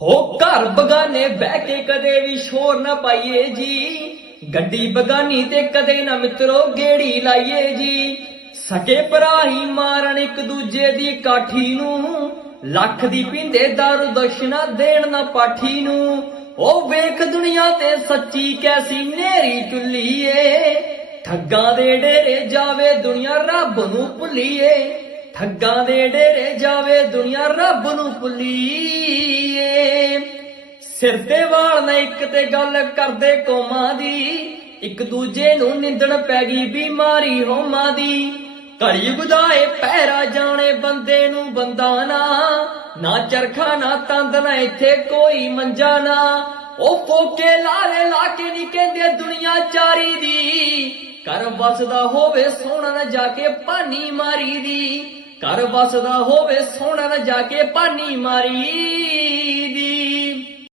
ਹੋ ਘਰ ਬਗਾਨੇ ਬਹਿ ਕੇ ਕਦੇ ਵੀ ਸ਼ੋਰ ਨਾ ਪਾਈਏ ਜੀ। ਗੱਡੀ ਬਗਾਨੀ ਤੇ ਕਦੇ ਨਾ ਮਿੱਤਰੋ ਗੇੜੀ ਲਾਈਏ ਜੀ। ਸਕੇ ਭਰਾ ਹੀ ਮਾਰਨ ਇੱਕ ਦੂਜੇ ਦੀ ਕਾਠੀ ਨੂੰ, ਲੱਖ ਦੀ ਪੀਂਦੇ ਦਾਰੂ ਦਕਸ਼ਨਾ ਦੇਣ ਨਾ ਪਾਠੀ ਨੂੰ। ਉਹ ਵੇਖ ਦੁਨੀਆ ਤੇ ਸੱਚੀ ਕੈਸੀ ਨੇਰੀ ਚੁੱਲੀ ਏ, ਠੱਗਾਂ ਦੇ ਡੇਰੇ ਜਾਵੇ ਦੁਨੀਆ ਰੱਬ ਨੂੰ ਭੁੱਲੀਏ। ਠੱਗਾਂ ਦੇ ਡੇਰੇ ਜਾਵੇ ਦੁਨੀਆ ਰੱਬ ਨੂੰ ਭੁੱਲੀਏ। ਸਿਰ ਤੇ ਵਾਲ ਨਾ ਇੱਕ ਤੇ ਗੱਲ ਕਰਦੇ ਕੌਮਾਂ ਦੀ, ਇੱਕ ਦੂਜੇ ਨੂੰ ਨਿੰਦਣ ਪੈ ਗਈ ਬਿਮਾਰੀ ਹੋਮਾਂ ਦੀ। ਕਲਯੁਗ ਦਾ ਏ ਪਹਿਰਾ ਜਾਣੇ ਬੰਦੇ ਨੂੰ ਬੰਦਾ ਨਾ ਚਰਖਾ ਨਾ ਤੰਦ ਨਾ ਇੱਥੇ ਕੋਈ ਮੰਜਾ ਨਾ। ਉਹ ਫੋਕੇ ਲਾਰੇ ਲਾ ਕੇ ਨਹੀਂ ਕਹਿੰਦੇ ਦੁਨੀਆ ਚਾਰੀ ਦੀ, ਘਰ ਵਸਦਾ ਹੋਵੇ ਸੋਹਣਾ ਨਾ ਜਾ ਕੇ ਪਾਨੀ ਮਾਰੀ ਦੀ। ਘਰ ਵਸਦਾ ਹੋਵੇ ਸੋਹਣਾ ਨਾ ਜਾ ਕੇ ਪਾਨੀ ਮਾਰੀ